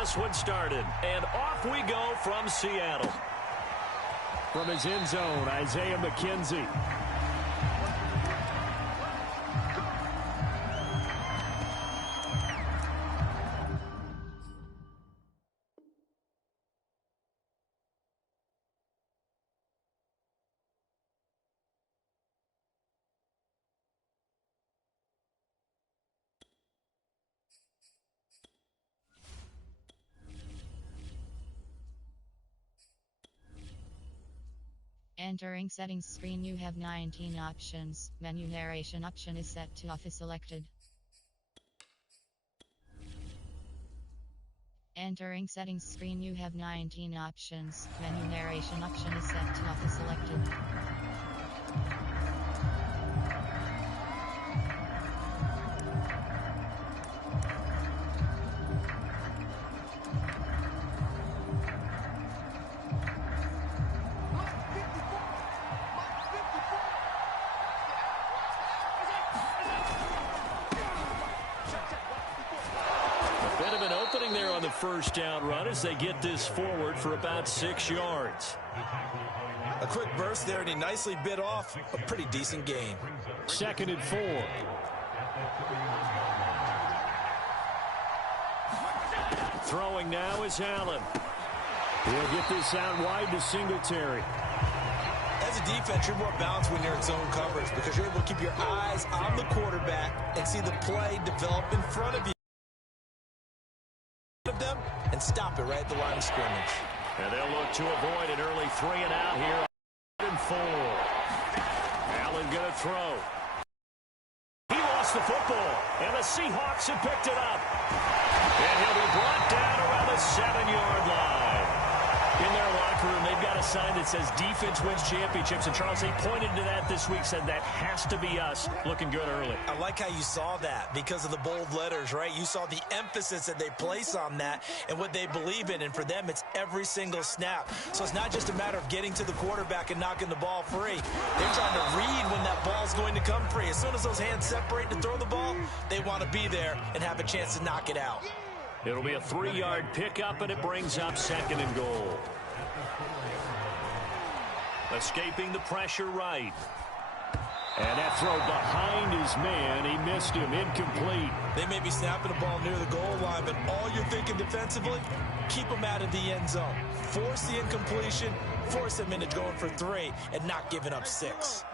this one started. And off we go from Seattle. From his end zone, Isaiah McKenzie. Entering settings screen, you have 19 options. Menu narration option is set to off is selected. Entering settings screen, you have 19 options. Menu narration option is set to off is selected. There on the first down run as they get this forward for about 6 yards. A quick burst there, and he nicely bit off a pretty decent gain. 2nd and 4. Throwing now is Allen. He'll get this out wide to Singletary. As a defense, you're more balanced when you're in zone coverage because you're able to keep your eyes on the quarterback and see the play develop in front of you. Them and stop it right at the line of scrimmage. And they'll look to avoid an early 3 and out here. 3rd and 4. Allen going to throw. He lost the football, and the Seahawks have picked it up. And he'll be brought down around the 7-yard line. In their locker room, they've got a sign that says defense wins championships. And Charles, they pointed to that this week, said that has to be us. Looking good early. I like how you saw that because of the bold letters, right? You saw the emphasis that they place on that and what they believe in. And for them, it's every single snap. So it's not just a matter of getting to the quarterback and knocking the ball free. They're trying to read when that ball's going to come free. As soon as those hands separate to throw the ball, they want to be there and have a chance to knock it out. It'll be a 3-yard pickup, and it brings up 2nd and goal. Escaping the pressure right. And that throw behind his man. He missed him. Incomplete. They may be snapping the ball near the goal line, but all you're thinking defensively, keep them out of the end zone. Force the incompletion, force them into going for 3, and not giving up 6.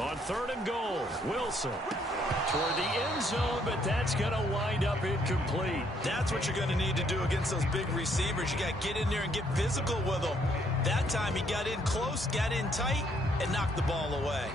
On 3rd and goal, Wilson toward the end zone, but that's going to wind up incomplete. That's what you're going to need to do against those big receivers. You got to get in there and get physical with them. That time he got in close, got in tight, and knocked the ball away.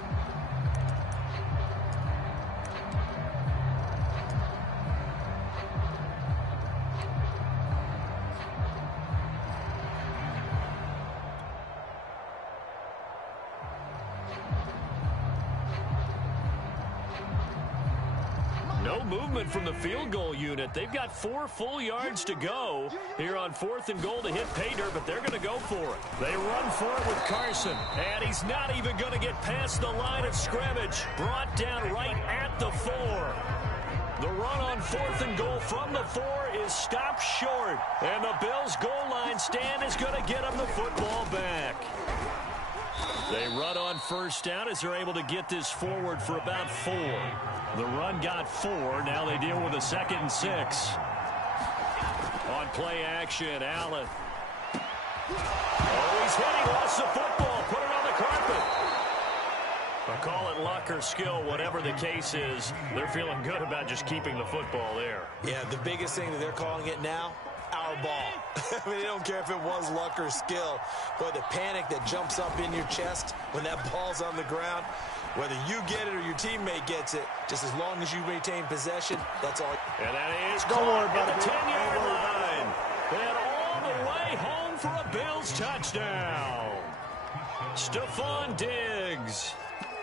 No movement from the field goal unit. They've got 4 full yards to go here on 4th and goal to hit pay dirt, but they're going to go for it. They run for it with Carson, and he's not even going to get past the line of scrimmage. Brought down right at the 4. The run on 4th and goal from the 4 is stopped short, and the Bills' goal line stand is going to get them the football back. They run on 1st down as they're able to get this forward for about 4. The run got 4. Now they deal with a 2nd and 6. On play action, Allen. Oh, he's hit. He lost the football. Put it on the carpet. But call it luck or skill, whatever the case is, they're feeling good about just keeping the football there. Yeah, the biggest thing that they're calling it now, our ball. I mean, they don't care if it was luck or skill, but the panic that jumps up in your chest when that ball's on the ground, whether you get it or your teammate gets it, just as long as you retain possession, that's all. And that is caught at the 10-yard line. And all the way home for a Bills touchdown. Stephon Diggs,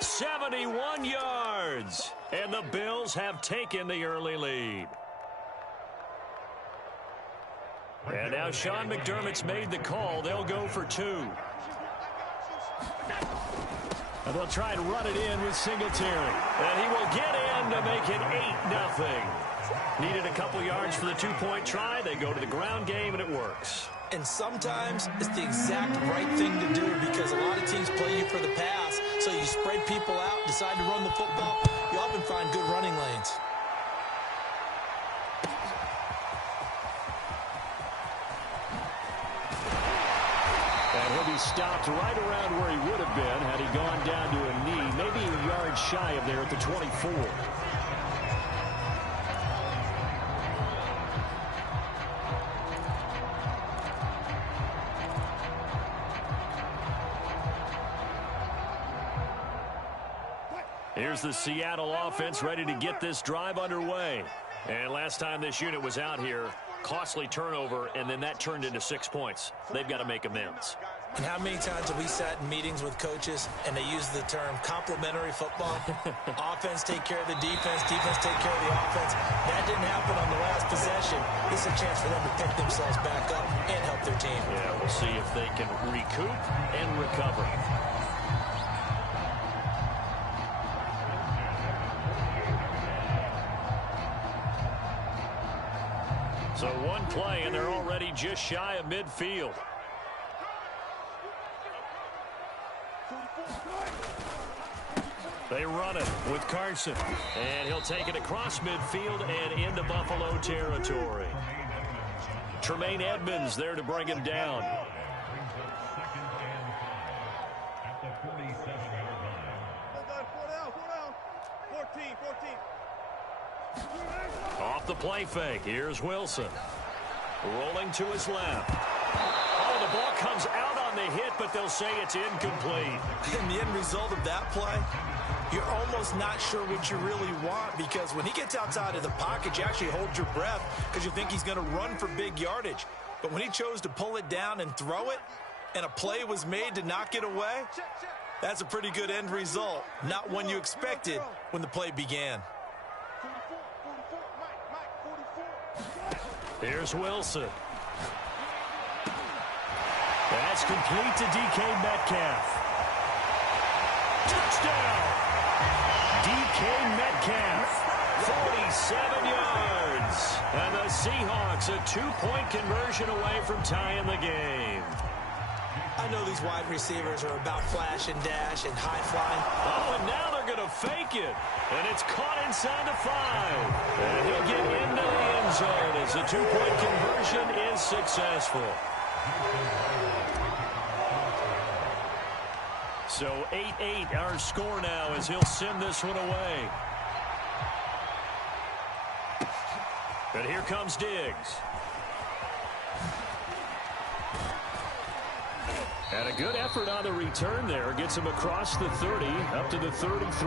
71 yards. And the Bills have taken the early lead. And now Sean McDermott's made the call. They'll go for 2. And they'll try and run it in with Singletary. And he will get in to make it 8-0. Needed a couple yards for the two-point try. They go to the ground game, and it works. And sometimes it's the exact right thing to do because a lot of teams play you for the pass. So you spread people out, decide to run the football. You often find good running lanes. And he'll be stopped right around where he would have been had he gone down to a knee, maybe a yard shy of there at the 24. Here's the Seattle offense ready to get this drive underway. And last time this unit was out here, costly turnover, and then that turned into 6 points. They've got to make amends. And how many times have we sat in meetings with coaches and they use the term complementary football? Offense take care of the defense, defense take care of the offense. That didn't happen on the last possession. This is a chance for them to pick themselves back up and help their team. Yeah, we'll see if they can recoup and recover. So one play, and they're already just shy of midfield. They run it with Carson, and he'll take it across midfield and into Buffalo territory. Tremaine Edmonds there to bring him down. Off the play fake, here's Wilson. Rolling to his left. Oh, the ball comes out on the hit, but they'll say it's incomplete. And the end result of that play, you're almost not sure what you really want because when he gets outside of the pocket, you actually hold your breath because you think he's going to run for big yardage. But when he chose to pull it down and throw it, and a play was made to knock it away, that's a pretty good end result. Not one you expected when the play began. Here's Wilson. That's complete to DK Metcalf. Touchdown! DK Metcalf, 47 yards. And the Seahawks a two-point conversion away from tying the game. I know these wide receivers are about flash and dash and high flying. Oh, and now they're going to fake it. And it's caught inside the 5. And he'll get into the end zone as the two-point conversion is successful. So 8-8 our score now as he'll send this one away. And here comes Diggs. And a good effort on the return there. Gets him across the 30, up to the 33.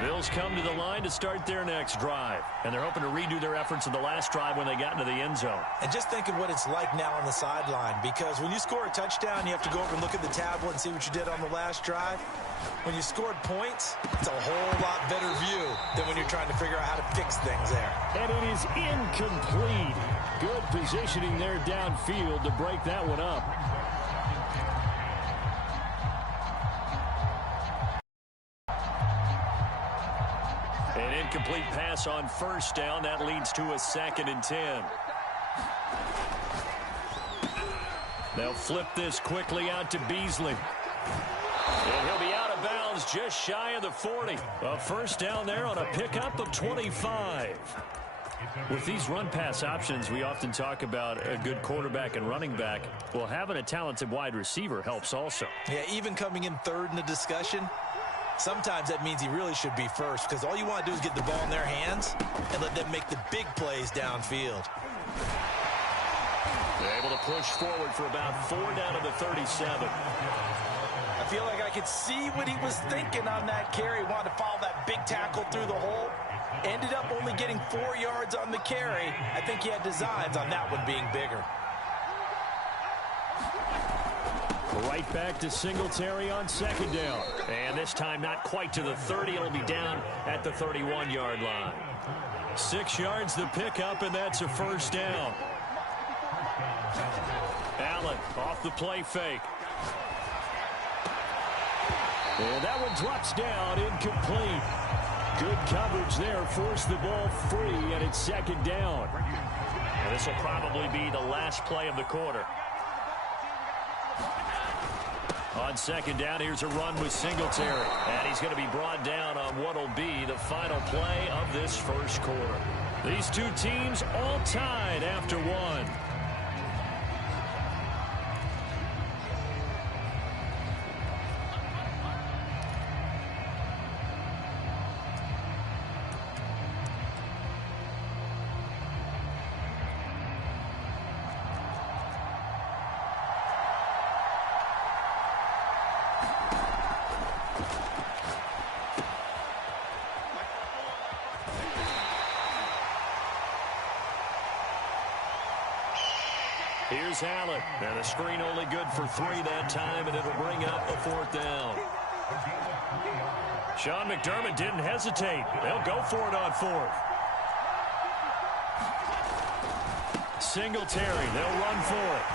Bills come to the line to start their next drive. And they're hoping to redo their efforts of the last drive when they got into the end zone. And just think of what it's like now on the sideline. Because when you score a touchdown, you have to go over and look at the tablet and see what you did on the last drive. When you scored points, it's a whole lot better view than when you're trying to figure out how to fix things there. And it is incomplete. Good positioning there downfield to break that one up. An incomplete pass on first down. That leads to a 2nd and 10. They'll flip this quickly out to Beasley. And he'll be out of bounds just shy of the 40. A first down there on a pickup of 25. With these run-pass options, we often talk about a good quarterback and running back. Well, having a talented wide receiver helps also. Yeah, even coming in third in the discussion, sometimes that means he really should be first because all you want to do is get the ball in their hands and let them make the big plays downfield. They're able to push forward for about 4 down to the 37. I feel like I could see what he was thinking on that carry. Wanted to follow that big tackle through the hole. Ended up only getting 4 yards on the carry. I think he had designs on that one being bigger. Right back to Singletary on second down. And this time not quite to the 30. It'll be down at the 31-yard line. 6 yards the pickup, and that's a first down. Allen off the play fake. And that one drops down, incomplete. Good coverage there, forced the ball free, and it's second down. And this will probably be the last play of the quarter. On second down, here's a run with Singletary. And he's going to be brought down on what will be the final play of this first quarter. These two teams all tied after one. Here's Allen. And the screen only good for 3 that time, and it'll bring up a 4th down. Sean McDermott didn't hesitate. They'll go for it on 4th. Singletary, they'll run for it.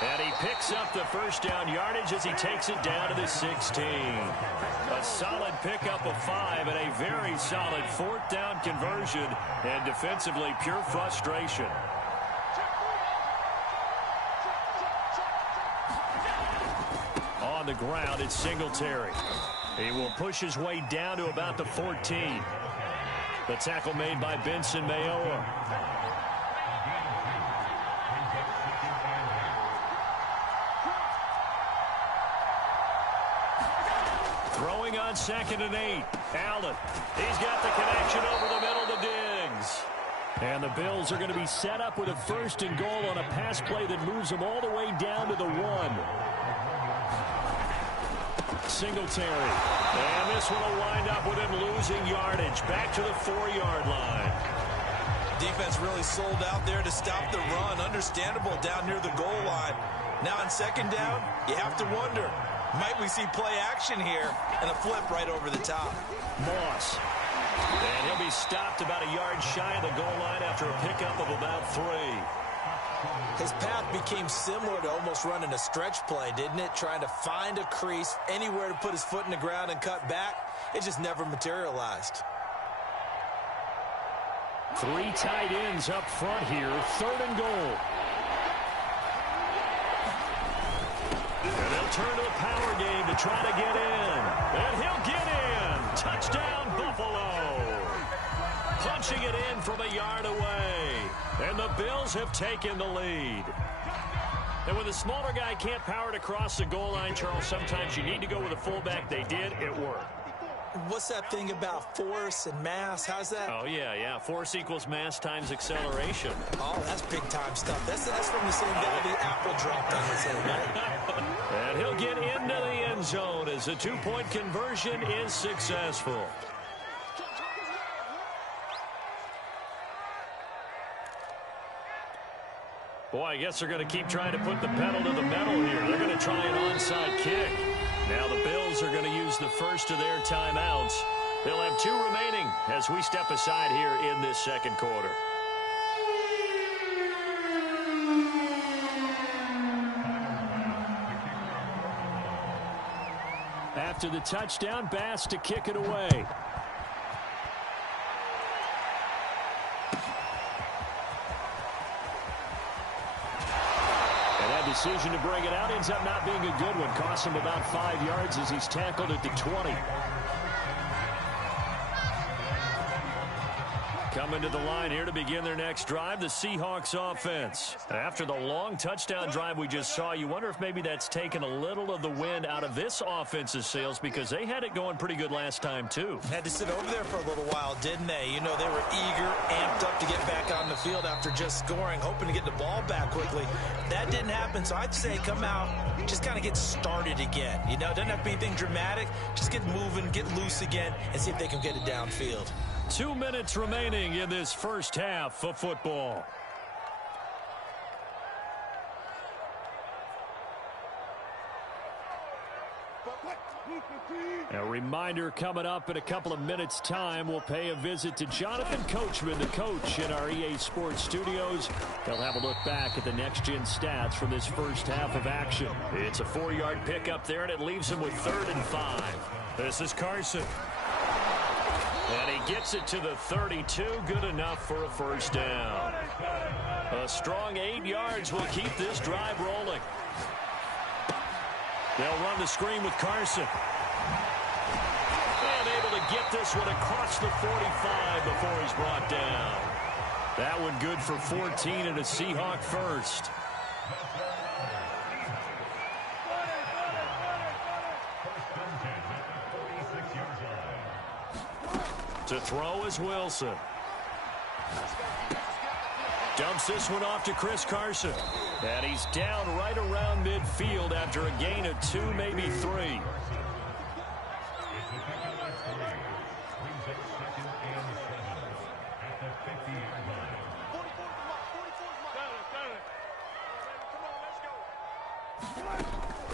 And he picks up the first down yardage as he takes it down to the 16. A solid pickup of 5 and a very solid 4th down conversion. And defensively, pure frustration. On the ground, it's Singletary. He will push his way down to about the 14. The tackle made by Benson Mayowa. Throwing on 2nd and 8. Allen. He's got the connection over the middle to Diggs. And the Bills are going to be set up with a 1st and goal on a pass play that moves them all the way down to the 1. Singletary. And this one will wind up with him losing yardage. Back to the 4-yard line. Defense really sold out there to stop the run. Understandable down near the goal line. Now on 2nd down, you have to wonder, might we see play action here and a flip right over the top? Moss. And he'll be stopped about a yard shy of the goal line after a pickup of about 3. His path became similar to almost running a stretch play, didn't it? Trying to find a crease, anywhere to put his foot in the ground and cut back. It just never materialized. 3 tight ends up front here. 3rd and goal. And they'll turn to the power game to try to get in. And he'll get in. Touchdown, Buffalo. Punching it in from a yard away. And the Bills have taken the lead. And when the smaller guy can't power it across the goal line, Charles, sometimes you need to go with a fullback. They did. It worked. What's that thing about force and mass? How's that? Oh, yeah. Force equals mass times acceleration. Oh, that's big-time stuff. That's from the same guy the apple dropped on his head. And he'll get into the end zone as the 2-point conversion is successful. Boy, I guess they're going to keep trying to put the pedal to the metal here. They're going to try an onside kick. Now the Bills are going to use the first of their timeouts. They'll have 2 remaining as we step aside here in this second quarter. After the touchdown, Bass to kick it away. Decision to bring it out ends up not being a good one. Costs him about 5 yards as he's tackled at the 20. Coming to the line here to begin their next drive, the Seahawks offense. After the long touchdown drive we just saw, you wonder if maybe that's taken a little of the wind out of this offense's sails because they had it going pretty good last time too. Had to sit over there for a little while, didn't they? You know, they were eager, amped up to get back on the field after just scoring, hoping to get the ball back quickly. That didn't happen, so I'd say come out, just kind of get started again. You know, it doesn't have to be anything dramatic. Just get moving, get loose again, and see if they can get it downfield. 2 minutes remaining in this first half of football. A reminder coming up in a couple of minutes' time. We'll pay a visit to Jonathan Coachman, the coach in our EA Sports studios. They'll have a look back at the next-gen stats from this first half of action. It's a 4-yard pickup there, and it leaves him with 3rd and 5. This is Carson. And he gets it to the 32. Good enough for a first down. A strong 8 yards will keep this drive rolling. They'll run the screen with Carson. And able to get this one across the 45 before he's brought down. That one good for 14 and a Seahawk first. To throw is Wilson. Dumps this one off to Chris Carson. And he's down right around midfield after a gain of 2, maybe 3.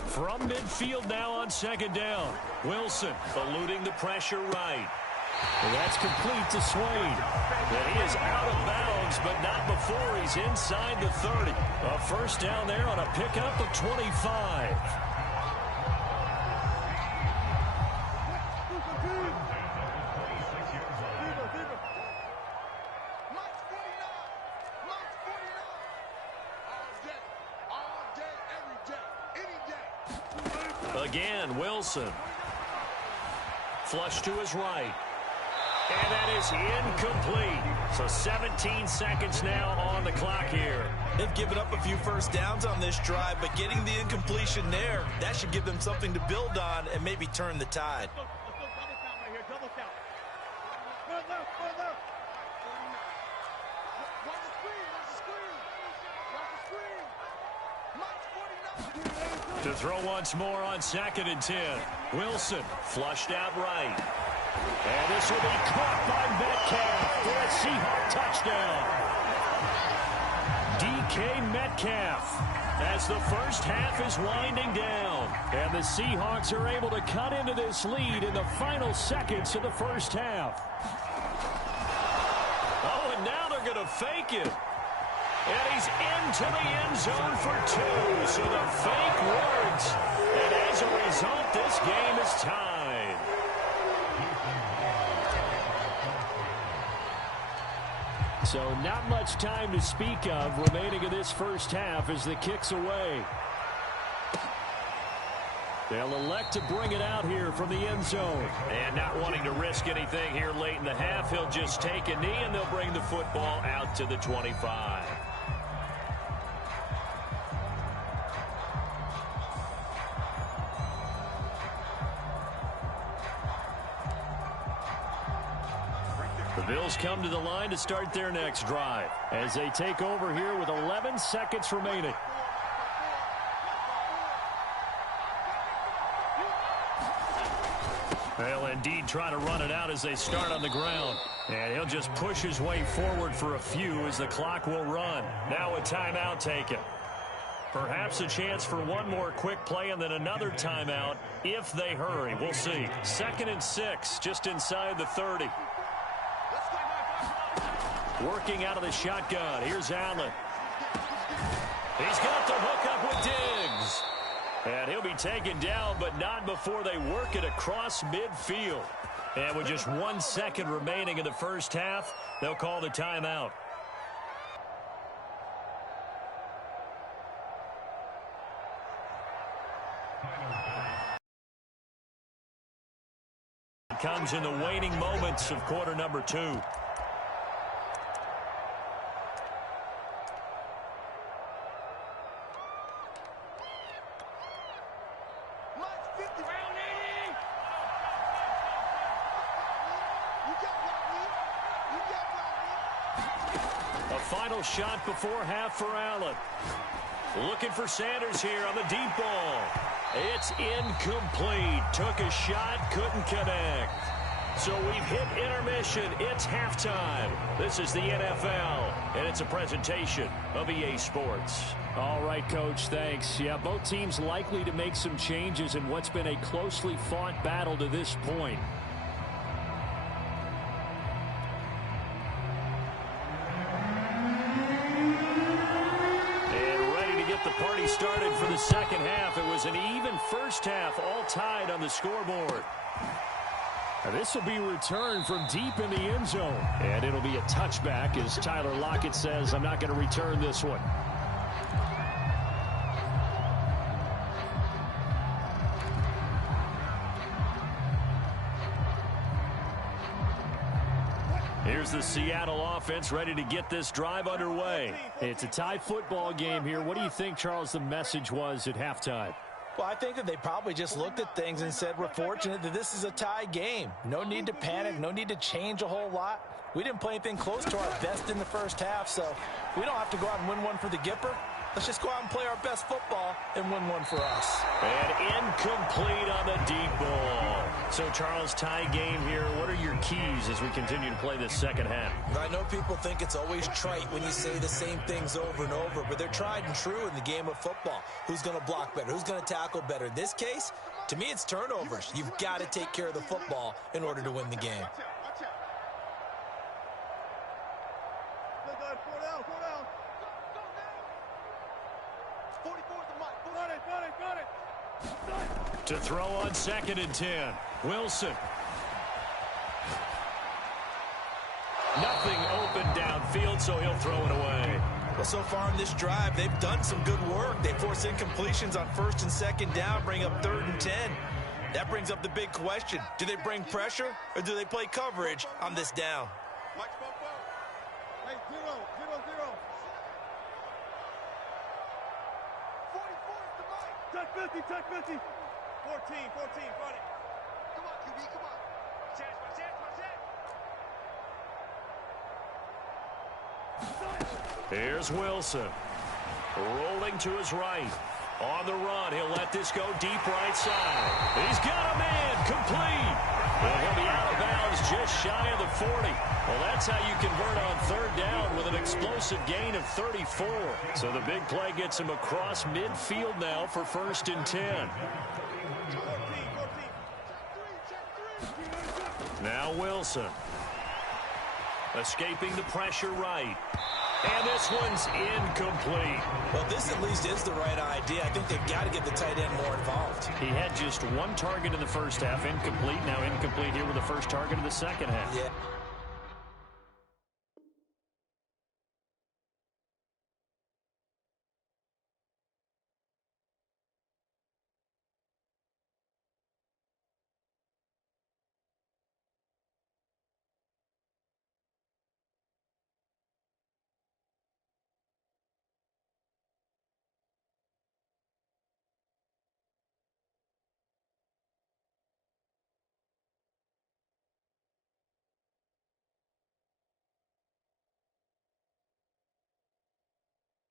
From midfield now on 2nd down. Wilson eluding the pressure right. And that's complete to Swain. And he is out of bounds, but not before he's inside the 30. A first down there on a pickup of 25. Again, Wilson. Flush to his right. And that is incomplete. So 17 seconds now on the clock here. They've given up a few first downs on this drive, but getting the incompletion there, that should give them something to build on and maybe turn the tide. To throw once more on 2nd and 10. Wilson flushed out right. And this will be caught by Metcalf for a Seahawk touchdown. DK Metcalf as the first half is winding down. And the Seahawks are able to cut into this lead in the final seconds of the first half. Oh, and now they're going to fake it. And he's into the end zone for 2. So the fake works. And as a result, this game is tied. So not much time to speak of remaining in this first half as the kick's away. They'll elect to bring it out here from the end zone. And not wanting to risk anything here late in the half, he'll just take a knee and they'll bring the football out to the 25. The Bills come to the line to start their next drive as they take over here with 11 seconds remaining. They'll indeed try to run it out as they start on the ground. And he'll just push his way forward for a few as the clock will run. Now a timeout taken. Perhaps a chance for one more quick play and then another timeout if they hurry. We'll see. 2nd and 6, just inside the 30. Working out of the shotgun. Here's Allen. He's got the hook up with Diggs. And he'll be taken down, but not before they work it across midfield. And with just 1 second remaining in the first half, they'll call the timeout. It comes in the waning moments of quarter number 2. Final shot before half for Allen. Looking for Sanders here on the deep ball. It's incomplete. Took a shot, couldn't connect. So we've hit intermission. It's halftime. This is the NFL, and it's a presentation of EA Sports. All right, Coach, thanks. Yeah, both teams likely to make some changes in what's been a closely fought battle to this point. And ready to get the party started for the second half. It was an even first half, all tied on the scoreboard. This will be returned from deep in the end zone. And it'll be a touchback as Tyler Lockett says, I'm not going to return this one. Here's the Seattle offense ready to get this drive underway. It's a tie football game here. What do you think, Charles, the message was at halftime? Well, I think that they probably just looked at things and said, we're fortunate that this is a tie game. No need to panic, no need to change a whole lot. We didn't play anything close to our best in the first half, so we don't have to go out and win one for the Gipper. Let's just go out and play our best football and win one for us. And incomplete on the deep ball. So, Charles, tie game here. What are your keys as we continue to play this second half? I know people think it's always trite when you say the same things over and over, but they're tried and true in the game of football. Who's going to block better? Who's going to tackle better? In this case, to me, it's turnovers. You've got to take care of the football in order to win the game. To throw on 2nd and 10. Wilson. Nothing open downfield, so he'll throw it away. Well, so far in this drive, they've done some good work. They force incompletions on 1st and 2nd down, bring up 3rd and 10. That brings up the big question. Do they bring pressure or do they play coverage on this down? Hey, 0, 0, 0. 44 is the mic. Touch 50, touch 50. 14, 14, front it. Come on, QB, come on. Chance, my chance, my chance. Here's Wilson. Rolling to his right. On the run, he'll let this go deep right side. He's got a man, complete. And he'll be out of bounds just shy of the 40. Well, that's how you convert on 3rd down with an explosive gain of 34. So the big play gets him across midfield now for 1st and 10. Now Wilson. Escaping the pressure right. And this one's incomplete. Well, this at least is the right idea. I think they've got to get the tight end more involved. He had just one target in the first half, incomplete. Now incomplete here with the first target of the second half. Yeah.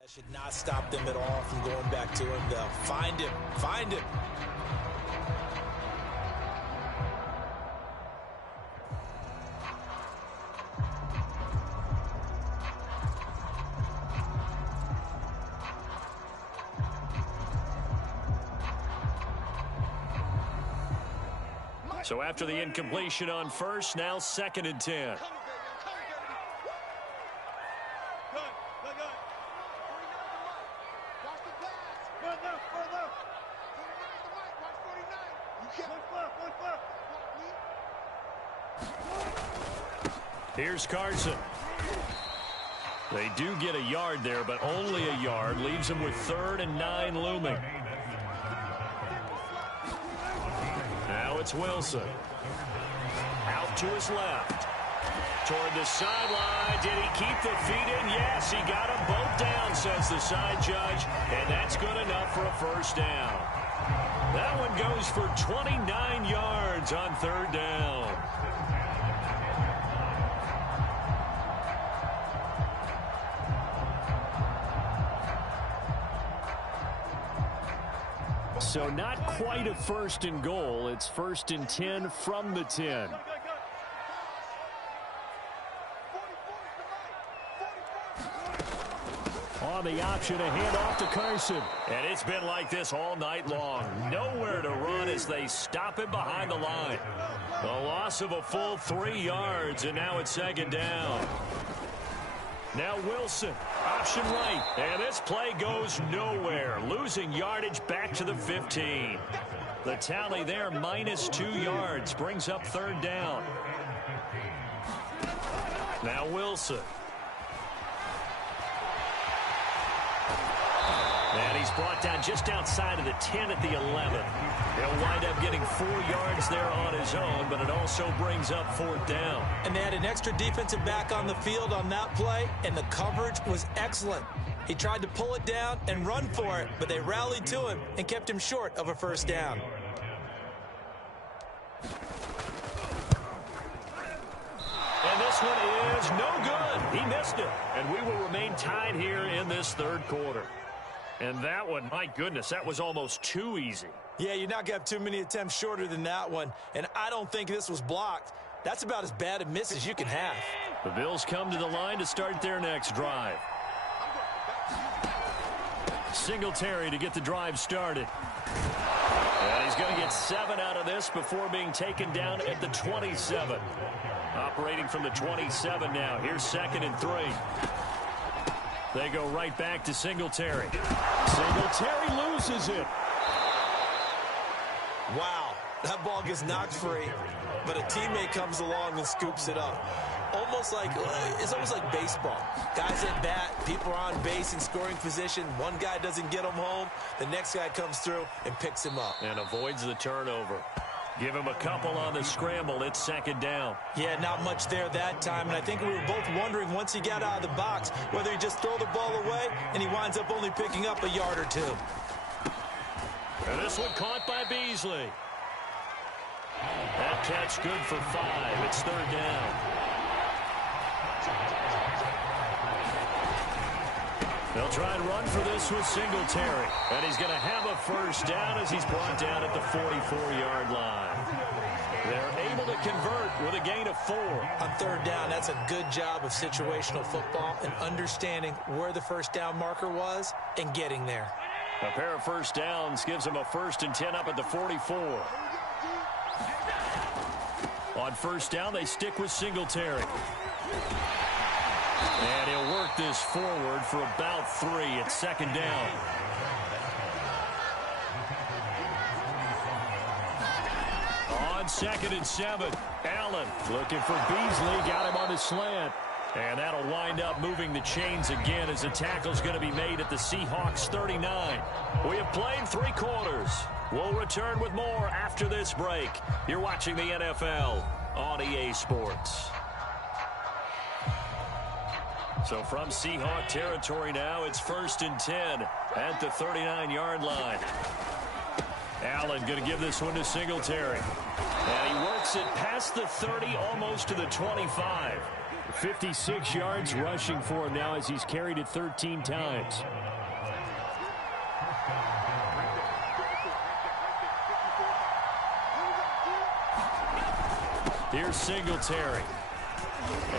That should not stop them at all from going back to him. They'll find him. Find him. So after the incompletion on 1st, now 2nd and 10. Here's Carson. They do get a yard there, but only a yard. Leaves them with 3rd and 9 looming. Now it's Wilson. Out to his left. Toward the sideline. Did he keep the feet in? Yes, he got them both down, says the side judge. And that's good enough for a 1st down. That one goes for 29 yards on 3rd down. So not quite a 1st and goal. It's 1st and 10 from the 10. On the option, a handoff to Carson. And it's been like this all night long. Nowhere to run as they stop him behind the line. A loss of a full 3 yards, and now it's 2nd down. Now Wilson, option right, and this play goes nowhere. Losing yardage back to the 15. The tally there, -2 yards, brings up 3rd down. Now Wilson. And he's brought down just outside of the 10 at the 11. He'll wind up getting 4 yards there on his own, but it also brings up 4th down. And they had an extra defensive back on the field on that play, and the coverage was excellent. He tried to pull it down and run for it, but they rallied to him and kept him short of a 1st down. And this one is no good. He missed it. And we will remain tied here in this 3rd quarter. And that one, my goodness, that was almost too easy. Yeah, you're not going to have too many attempts shorter than that one. And I don't think this was blocked. That's about as bad a miss as you can have. The Bills come to the line to start their next drive. Singletary to get the drive started. And he's going to get 7 out of this before being taken down at the 27. Operating from the 27 now. Here's 2nd and 3. They go right back to Singletary. Singletary loses it. Wow, that ball gets knocked free, but a teammate comes along and scoops it up. It's almost like baseball. Guys at bat, people are on base in scoring position. One guy doesn't get him home. The next guy comes through and picks him up. And avoids the turnover. Give him a couple on the scramble. It's 2nd down. Yeah, not much there that time. And I think we were both wondering once he got out of the box whether he just throw the ball away and he winds up only picking up a yard or 2. And this one caught by Beasley. That catch good for 5. It's 3rd down. They'll try and run for this with Singletary. And he's going to have a 1st down as he's brought down at the 44-yard line. They're able to convert with a gain of 4. On 3rd down, that's a good job of situational football and understanding where the 1st down marker was and getting there. A pair of 1st downs gives him a 1st and 10 up at the 44. On 1st down, they stick with Singletary. And he'll work this forward for about 3 at 2nd down. On 2nd and 7, Allen looking for Beasley, got him on the slant. And that'll wind up moving the chains again as the tackle's going to be made at the Seahawks 39. We have played 3 quarters. We'll return with more after this break. You're watching the NFL on EA Sports. So from Seahawk territory now, it's 1st and 10 at the 39-yard line. Allen going to give this one to Singletary. And he works it past the 30, almost to the 25. 56 yards rushing for him now as he's carried it 13 times. Here's Singletary.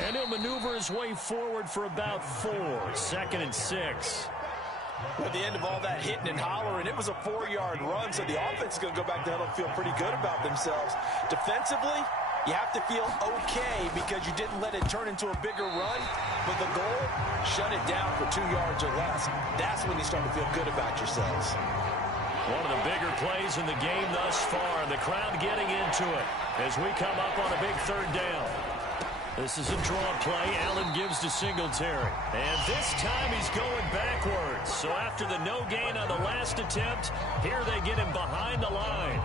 And he'll maneuver his way forward for about 4. 2nd and 6. At the end of all that hitting and hollering, it was a 4-yard run, so the offense is going to go back to huddle and feel pretty good about themselves. Defensively, you have to feel okay because you didn't let it turn into a bigger run, but the goal, shut it down for 2 yards or less. That's when you start to feel good about yourselves. One of the bigger plays in the game thus far. The crowd getting into it as we come up on a big 3rd down. This is a draw play. Allen gives to Singletary. And this time he's going backwards. So after the no gain on the last attempt, here they get him behind the line.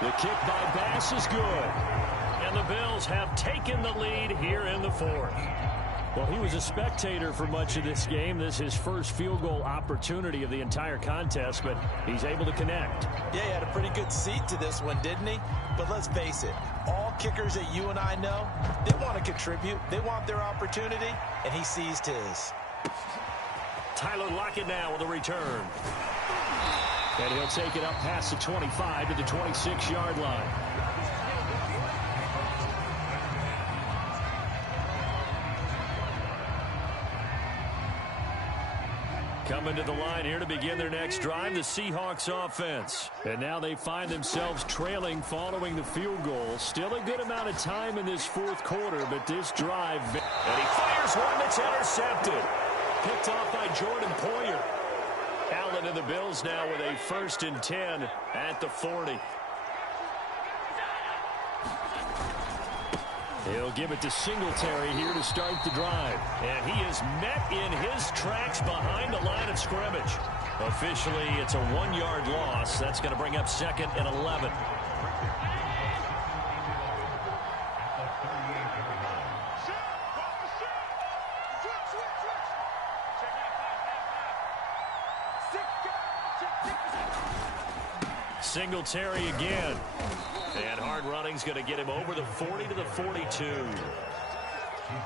The kick by Bass is good. And the Bills have taken the lead here in the 4th. Well, he was a spectator for much of this game. This is his first field goal opportunity of the entire contest, but he's able to connect. Yeah, he had a pretty good seat to this one, didn't he? But let's face it, all kickers that you and I know, they want to contribute. They want their opportunity, and he seized his. Tyler Lockett now with a return. And he'll take it up past the 25 to the 26-yard line. Coming to the line here to begin their next drive, the Seahawks offense. And now they find themselves trailing following the field goal. Still a good amount of time in this fourth quarter, but this drive... And he fires one that's intercepted. Picked off by Jordan Poyer. Allen and the Bills now with a 1st and 10 at the 40. He'll give it to Singletary here to start the drive. And he is met in his tracks behind the line of scrimmage. Officially, it's a 1-yard loss. That's going to bring up 2nd and 11. Singletary again. And hard running's going to get him over the 40 to the 42.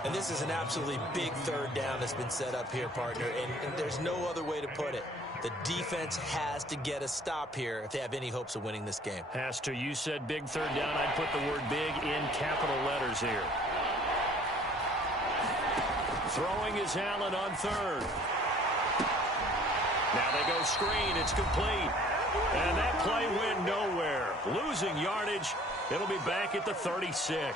And this is an absolutely big 3rd down that's been set up here, partner. And there's no other way to put it. The defense has to get a stop here if they have any hopes of winning this game. Has to. You said big 3rd down. I'd put the word big in capital letters here. Throwing is Allen on 3rd. Now they go screen. It's complete. And that play went nowhere. Losing yardage. It'll be back at the 36.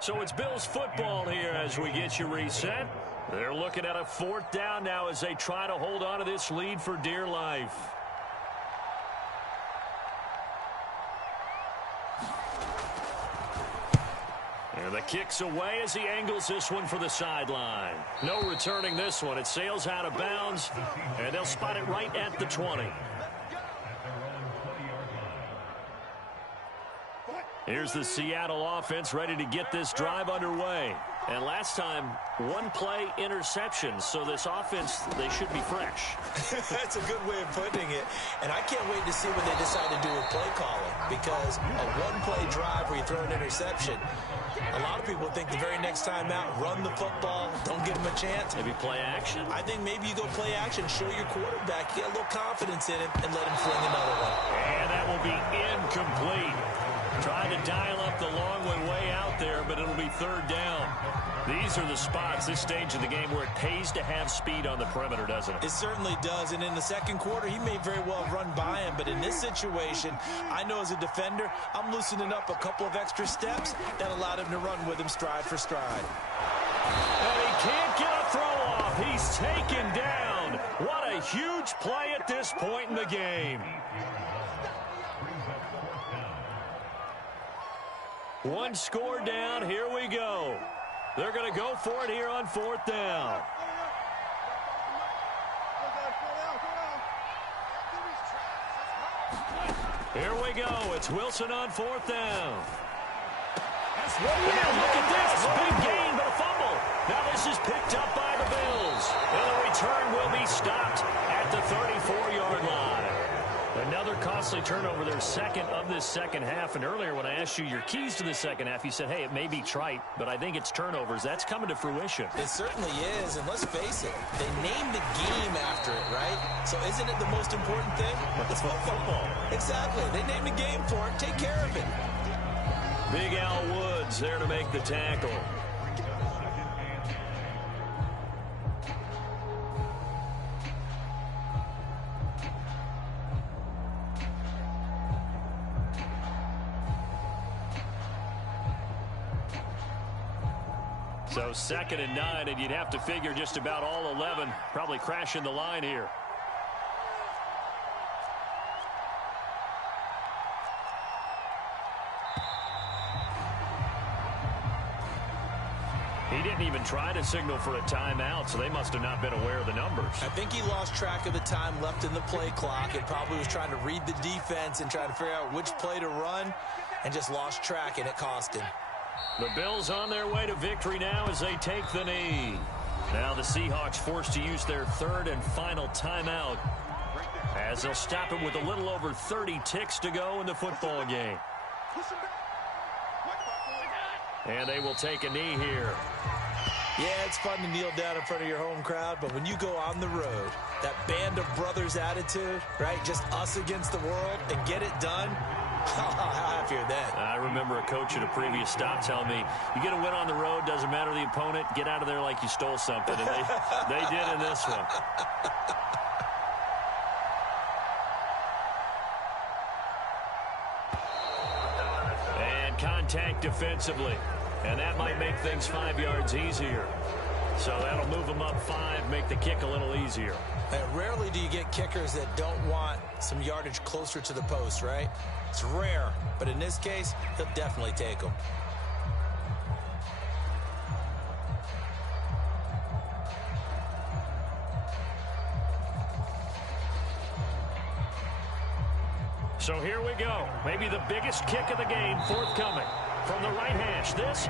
So it's Bills football here as we get you reset. They're looking at a 4th down now as they try to hold on to this lead for dear life. And the kick's away as he angles this one for the sideline. No returning this one. It sails out of bounds, and they'll spot it right at the 20. Here's the Seattle offense ready to get this drive underway. And last time, 1-play interception. So this offense, they should be fresh. That's a good way of putting it. And I can't wait to see what they decide to do with play calling. Because a 1-play drive where you throw an interception, a lot of people think the very next time out, run the football, don't give him a chance. Maybe play action? I think maybe you go play action, show your quarterback, get a little confidence in him, and let him fling another one. And that will be incomplete. Trying to dial up the long one way out there, but it'll be 3rd down. These are the spots, this stage of the game, where it pays to have speed on the perimeter, doesn't it? It certainly does, and in the 2nd quarter, he may very well have run by him, but in this situation, I know as a defender, I'm loosening up a couple of extra steps that allowed him to run with him stride for stride. And he can't get a throw off. He's taken down. What a huge play at this point in the game. One score down. Here we go. They're going to go for it here on 4th down. Here we go. It's Wilson on 4th down. And look at this. Big gain, but a fumble. Now this is picked up by the Bills. And the return will be stopped at the 34-yard line. Another costly turnover, their 2nd of this 2nd half. And earlier when I asked you your keys to the 2nd half, you said, hey, it may be trite, but I think it's turnovers. That's coming to fruition. It certainly is, and let's face it, they named the game after it, right? So isn't it the most important thing? It's football. Exactly. They named the game for it. Take care of it. Big Al Woods there to make the tackle. So 2nd and 9, and you'd have to figure just about all 11 probably crashing the line here. He didn't even try to signal for a timeout, so they must have not been aware of the numbers. I think he lost track of the time left in the play clock and probably was trying to read the defense and try to figure out which play to run and just lost track, and it cost him. The Bills on their way to victory now as they take the knee. Now the Seahawks forced to use their third and final timeout as they'll stop it with a little over 30 ticks to go in the football game. And they will take a knee here. Yeah, it's fun to kneel down in front of your home crowd, but when you go on the road, that band of brothers attitude, right, just us against the world, and get it done, how happy are they? I remember a coach at a previous stop telling me, you get a win on the road, doesn't matter the opponent, get out of there like you stole something. And they did in this one. And contact defensively. And that might make things 5 yards easier. So that'll move them up 5, make the kick a little easier. And rarely do you get kickers that don't want some yardage closer to the post, right? It's rare, but in this case, he'll definitely take them. So here we go. Maybe the biggest kick of the game forthcoming from the right hash. This